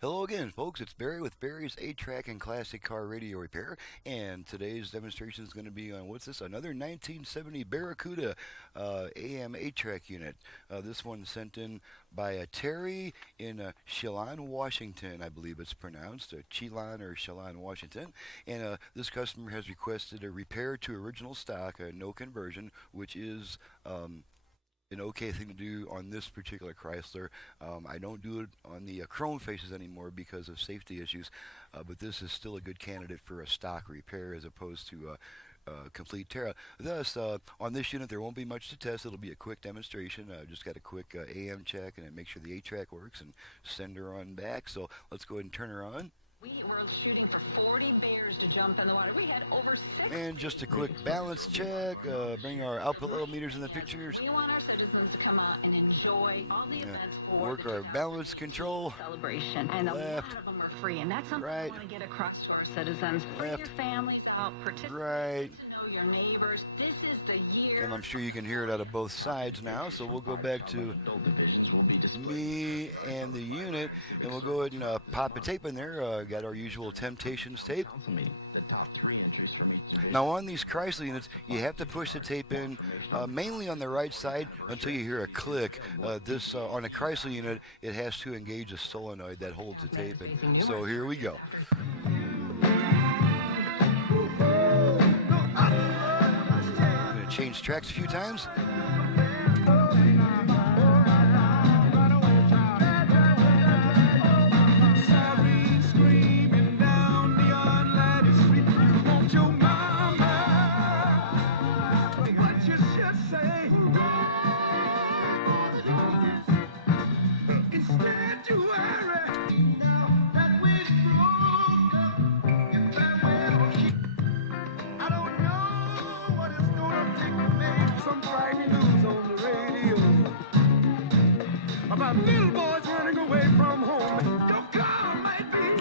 Hello again, folks. It's Barry with Barry's 8-Track and Classic Car Radio Repair, and today's demonstration is going to be on what's this? Another 1970 Barracuda AM 8-Track unit. This one sent in by Terry in Chelan, Washington, I believe it's pronounced, Chelan or Chelan, Washington. And this customer has requested a repair to original stock, no conversion, which is an okay thing to do on this particular Chrysler. I don't do it on the chrome faces anymore because of safety issues, but this is still a good candidate for a stock repair as opposed to complete tear. Thus, on this unit, there won't be much to test. It'll be a quick demonstration. Just got a quick AM check and make sure the 8-track works and send her on back. So let's go ahead and turn her on. We were shooting for 40 bears to jump in the water. We had over 6. And just a quick balance check. Bring our output level meters in the pictures. We want our citizens to come out and enjoy all the events for work the our balance control. celebration. And Left. a lot of them are free. And that's something Right. we want to get across to our citizens. Bring Left. your families out, participate, Right. to know your neighbors. This is the year. And I'm sure you can hear it out of both sides now. So we'll go back to me and the unit, and we'll go ahead and pop a tape in there. Got our usual Temptations tape. Now on these Chrysler units, you have to push the tape in mainly on the right side until you hear a click. This on a Chrysler unit, it has to engage a solenoid that holds the tape in. So here we go. I'm going to change tracks a few times. Little boys running away from home.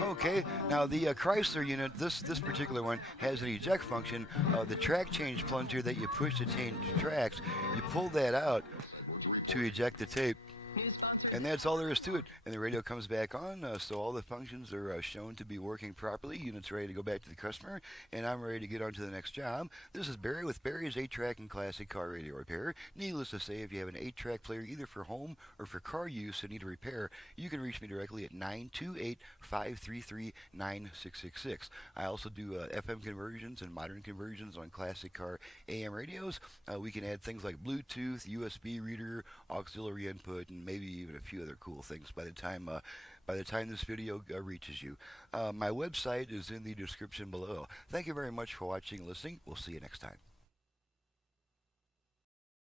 Okay, now the Chrysler unit, this particular one, has an eject function. The track change plunger that you push to change tracks, you pull that out to eject the tape. And that's all there is to it. And the radio comes back on, so all the functions are shown to be working properly. Unit's ready to go back to the customer, and I'm ready to get on to the next job. This is Barry with Barry's 8-Track and Classic Car Radio Repair. Needless to say, if you have an 8-track player either for home or for car use and need a repair, you can reach me directly at 928-533-9666. I also do FM conversions and modern conversions on classic car AM radios. We can add things like Bluetooth, USB reader, auxiliary input, and maybe even a few other cool things by the time this video reaches you. My website is in the description below. Thank you very much for watching and listening. We'll see you next time.